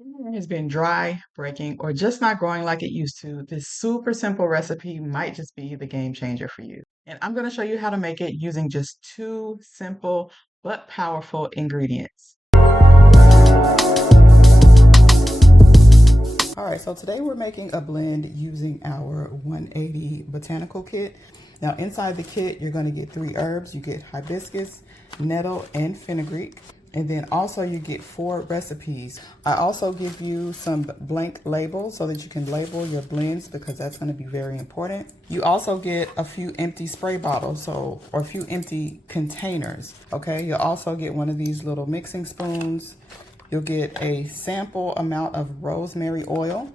Hair has been dry, breaking, or just not growing like it used to, this super simple recipe might just be the game changer for you. And I'm going to show you how to make it using just two simple but powerful ingredients. All right, so today we're making a blend using our 180 Botanical Kit. Now inside the kit, you're gonna get 3 herbs. You get hibiscus, nettle, and fenugreek. And then also you get 4 recipes. I also give you some blank labels so that you can label your blends because that's gonna be very important. You also get a few empty spray bottles, or a few empty containers, okay? You'll also get one of these little mixing spoons. You'll get a sample amount of rosemary oil,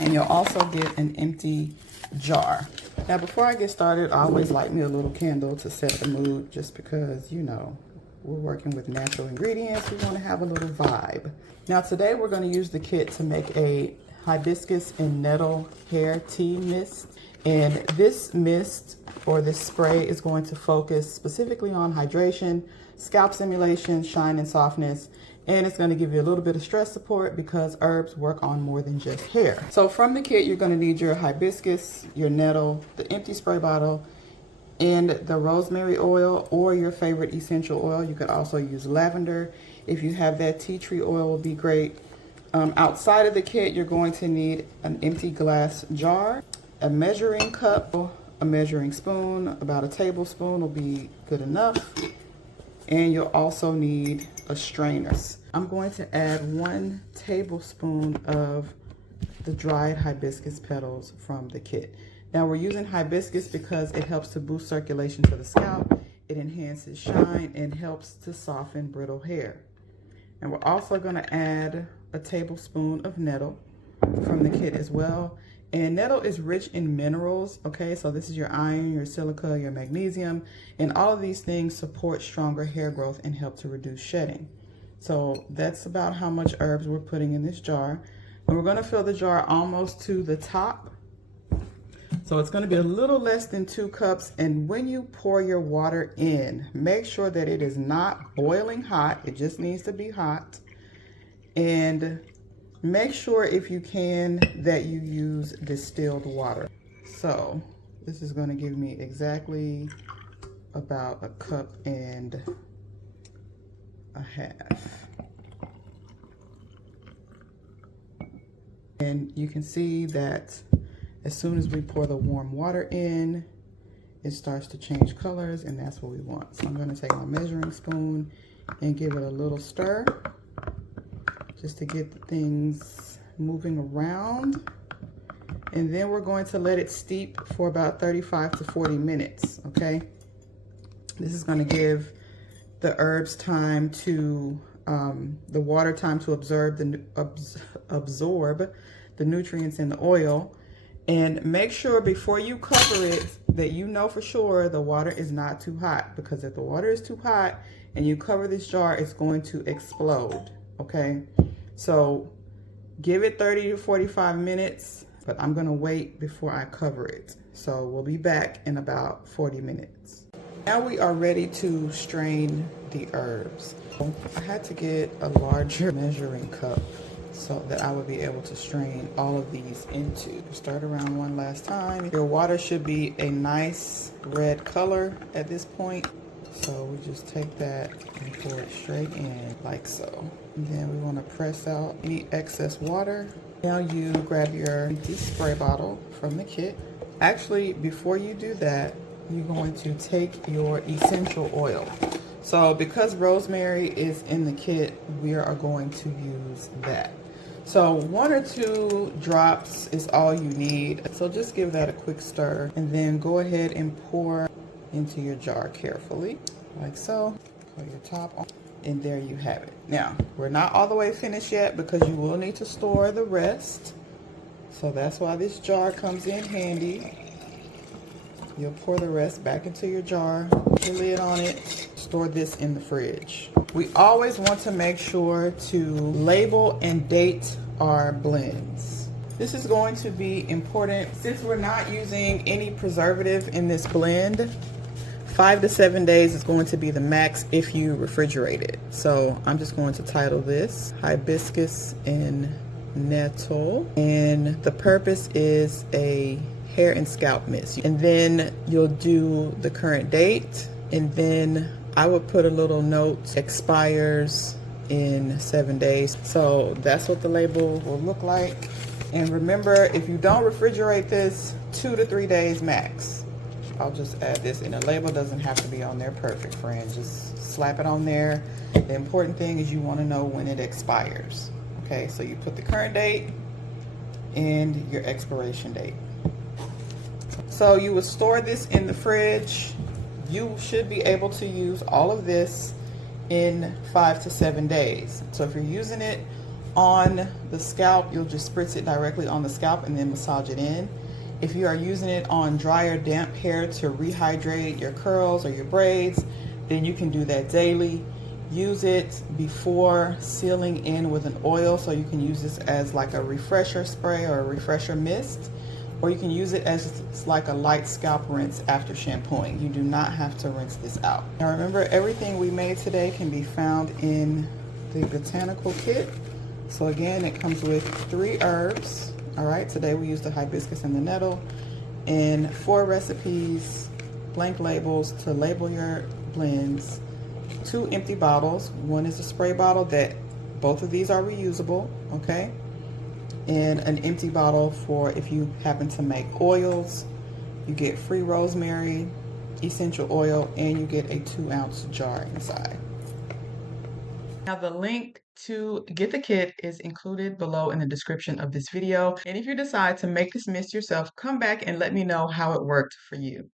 and you'll also get an empty jar. Now, before I get started, I always light me a little candle to set the mood, just because, you know, we're working with natural ingredients. We want to have a little vibe. Now, today we're going to use the kit to make a hibiscus and nettle hair tea mist. And this mist, or this spray, is going to focus specifically on hydration, scalp stimulation, shine and softness, and it's going to give you a little bit of stress support because herbs work on more than just hair. So from the kit, you're going to need your hibiscus, your nettle, the empty spray bottle, and the rosemary oil, or your favorite essential oil. You could also use lavender. If you have that, tea tree oil will be great. Outside of the kit, you're going to need an empty glass jar, a measuring cup, a measuring spoon. About a tablespoon will be good enough. And you'll also need a strainer. I'm going to add 1 tablespoon of the dried hibiscus petals from the kit. Now we're using hibiscus because it helps to boost circulation to the scalp, it enhances shine, and helps to soften brittle hair. And we're also going to add a tablespoon of nettle from the kit as well. And nettle is rich in minerals, okay? So this is your iron, your silica, your magnesium, and all of these things support stronger hair growth and help to reduce shedding. So that's about how much herbs we're putting in this jar. And we're gonna fill the jar almost to the top. So it's gonna be a little less than 2 cups. And when you pour your water in, make sure that it is not boiling hot. It just needs to be hot. And make sure, if you can, that you use distilled water. So this is going to give me exactly about 1.5 cups. And you can see that as soon as we pour the warm water in, it starts to change colors, and that's what we want. So I'm going to take my measuring spoon and give it a little stir, just to get the things moving around. And then we're going to let it steep for about 35 to 40 minutes, okay? This is gonna give the herbs time to, the water time to absorb the nutrients in the oil. And make sure before you cover it that you know for sure the water is not too hot, because if the water is too hot and you cover this jar, it's going to explode, okay? So give it 30 to 45 minutes, but I'm gonna wait before I cover it. So we'll be back in about 40 minutes. Now we are ready to strain the herbs. I had to get a larger measuring cup so that I would be able to strain all of these into. Start around one last time. Your water should be a nice red color at this point. So we just take that and pour it straight in like so. And then we want to press out any excess water. Now you grab your empty spray bottle from the kit. Actually, before you do that, you're going to take your essential oil. So because rosemary is in the kit, we are going to use that. So 1 or 2 drops is all you need. So just give that a quick stir, and then go ahead and pour into your jar carefully, like so. Put your top on, and there you have it. Now, we're not all the way finished yet because you will need to store the rest. So that's why this jar comes in handy. You'll pour the rest back into your jar, put your lid on it, store this in the fridge. We always want to make sure to label and date our blends. This is going to be important since we're not using any preservative in this blend. 5 to 7 days is going to be the max if you refrigerate it. So I'm just going to title this Hibiscus and Nettle, and the purpose is a hair and scalp mist. And then you'll do the current date, and then I would put a little note, expires in 7 days. So that's what the label will look like. And remember, if you don't refrigerate this, 2 to 3 days max. I'll just add this, and the label doesn't have to be on there perfect, friend. Just slap it on there. The important thing is you want to know when it expires. Okay, so you put the current date and your expiration date. So you would store this in the fridge. You should be able to use all of this in 5 to 7 days. So if you're using it on the scalp, you'll just spritz it directly on the scalp and then massage it in. If you are using it on dry or damp hair to rehydrate your curls or your braids, then you can do that daily. Use it before sealing in with an oil, so you can use this as like a refresher spray or a refresher mist, or you can use it as like a light scalp rinse after shampooing. You do not have to rinse this out. Now remember, everything we made today can be found in the botanical kit. So again, it comes with 3 herbs. All right, today we used the hibiscus and the nettle, and 4 recipes, blank labels to label your blends, 2 empty bottles. One is a spray bottle that both of these are reusable, okay? And an empty bottle for if you happen to make oils. You get free rosemary, essential oil, and you get a 2-ounce jar inside. Now the link to get the kit is included below in the description of this video. And if you decide to make this mist yourself, come back and let me know how it worked for you.